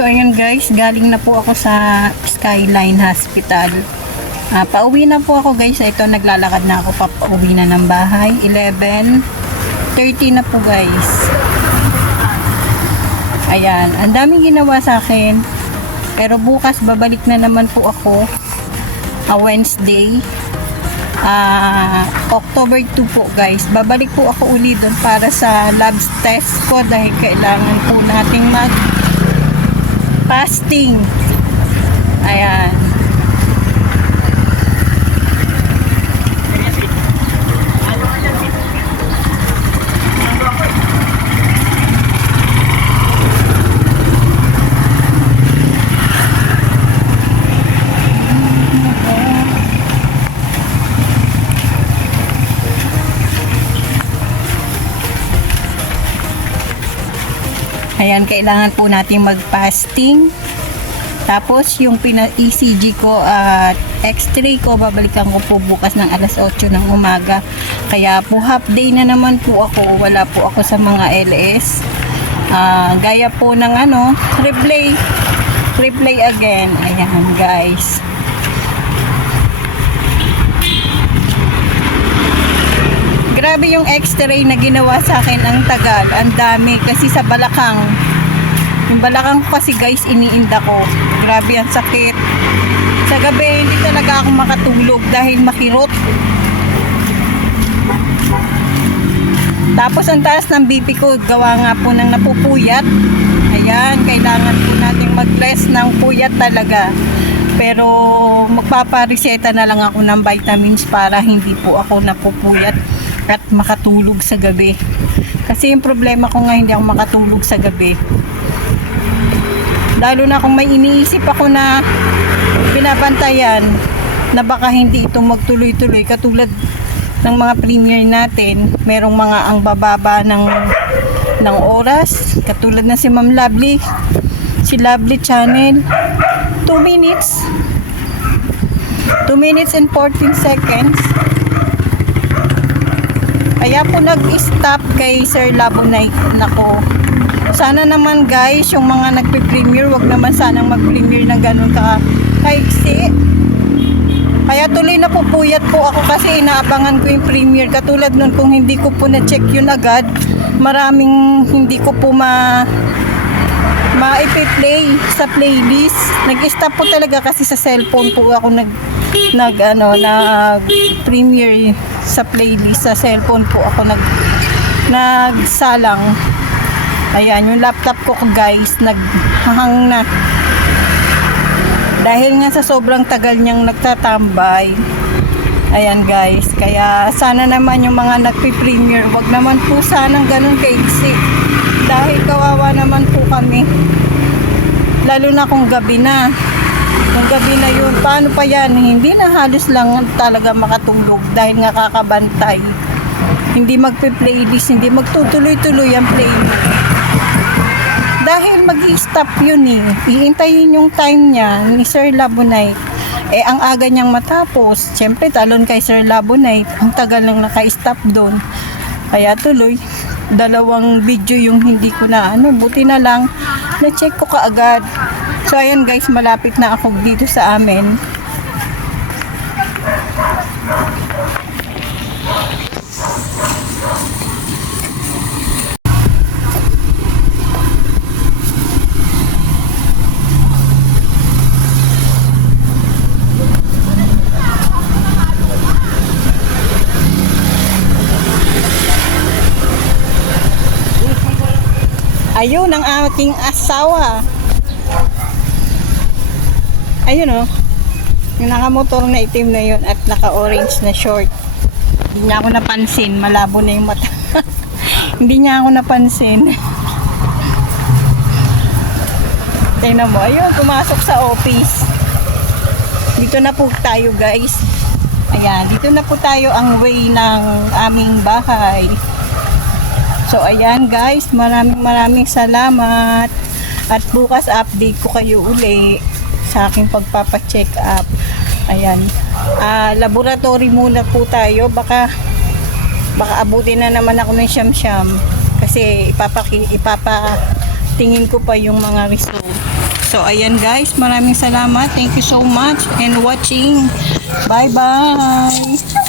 So ayan guys, galing na po ako sa Skyline Hospital. Ah, pauwi na po ako guys. Ito naglalakad na ako papauwi na ng bahay. 11:30 na po guys. Ayan, ang daming ginawa sa akin. Pero bukas babalik na naman po ako. ah, Wednesday. Ah, October 2 po guys. Babalik po ako uli doon para sa labs test ko dahil kailangan po nating mag fasting. Ayan. Ayan, kailangan po natin mag-fasting. Tapos, yung pina-ECG ko at x-ray ko, babalikan ko po bukas ng alas 8 ng umaga. Kaya po, half day na naman po ako. Wala po ako sa mga LS. Ah, gaya po ng ano, replay. Replay again. Ayan, guys. Grabe yung x-ray na ginawa sa akin ang tagal. Ang dami kasi sa balakang. Yung balakang kasi guys iniinda ko. Grabe ang sakit. Sa gabi hindi talaga ako makatulog dahil makirot. Tapos ang taas ng BP ko gawa nga po ng napupuyat. Ayan, kailangan po nating mag-less ng puyat talaga. Pero magpapareseta na lang ako ng vitamins para hindi po ako napupuyat at makatulog sa gabi. Kasi yung problema ko nga hindi ako makatulog sa gabi. Lalo na kung may iniisip ako na binabantayan na baka hindi ito magtuloy-tuloy. Katulad ng mga premier natin, merong mga ang bababa ng ng oras, katulad na si Ma'am Lovely, si Lovely Channel, 2 minutes, 2 minutes and 14 seconds. Kaya po nag-stop kay Sir Labonay nako. Sana naman guys, yung mga nagpe-premiere, wag naman sanang mag-premiere ng ganun ka kaiksi. Kaya tuloy na po puyat po ako kasi inaabangan ko yung premiere. Katulad nun kung hindi ko po na-check yun agad, maraming hindi ko po ma ma-play sa playlist. Nag-stop po talaga kasi sa cellphone po ako nag nag ano nag premiere sa playlist sa cellphone po ako nag nagsalang. Ayan, yung laptop ko guys, naghahang na. Dahil nga sa sobrang tagal niyang nagtatambay. Ayan guys, kaya sana naman yung mga nagpi-premiere, wag naman po sanang ganun kaiksi. Dahil kawawa naman po kami. Lalo na kung gabi na. Kung gabi na yun, paano pa yan? Hindi na halos lang talaga makatulog dahil nga kakabantay. Hindi magpe-playlist, hindi magtutuloy-tuloy ang playlist. Dahil mag stop yun eh. Iintayin yung time niya ni Sir Labonite. Eh, ang aga niyang matapos. Siyempre, talon kay Sir Labonite. Ang tagal nang naka-stop doon. Kaya tuloy, dalawang video yung hindi ko na ano. Buti na lang, na-check ko kaagad. So, ayan guys, malapit na ako dito sa amin. Ayun ang aking asawa. Ayun oh. Yung nakamotor na itim na yun at naka-orange na short. Hindi niya ako napansin. Malabo na yung mata. Hindi niya ako napansin. Tingnan mo. Ayun, pumasok sa office. Dito na po tayo guys. Ayan, dito na po tayo ang way ng aming bahay. So ayan guys, maraming maraming salamat. At bukas update ko kayo uli sa aking pagpapa-check up. Ayan. Ah, laboratory muna po tayo. Baka baka abutin na naman ako ng siyam-siyam kasi ipapaki ipapa tingin ko pa yung mga result. So, ayan guys, maraming salamat. Thank you so much and watching. Bye-bye!